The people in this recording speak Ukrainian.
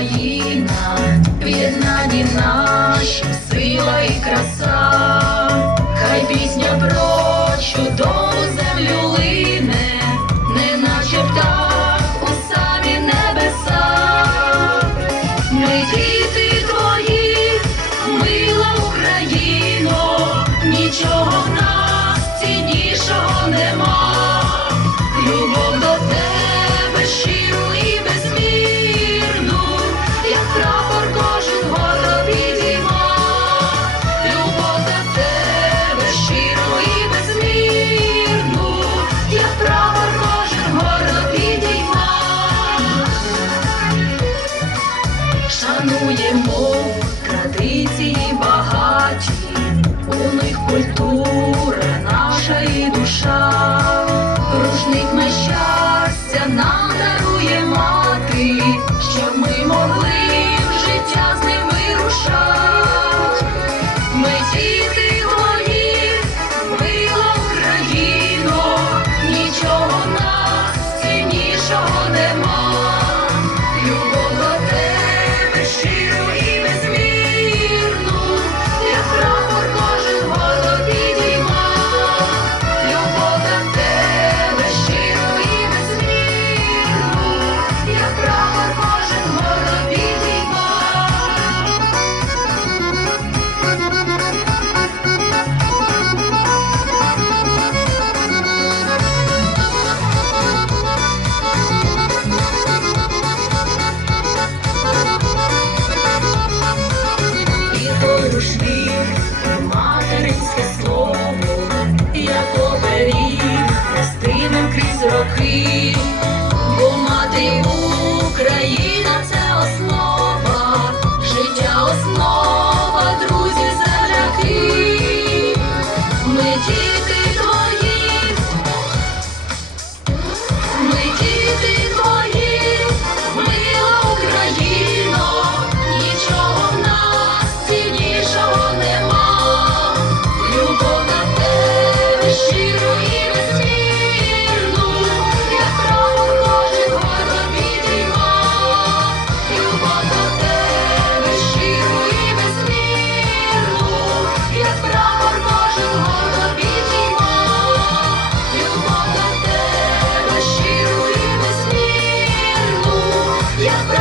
Україна, віднані наша сила і краса. шануємо традиції багаті, у них культура наша і душа. Yeah.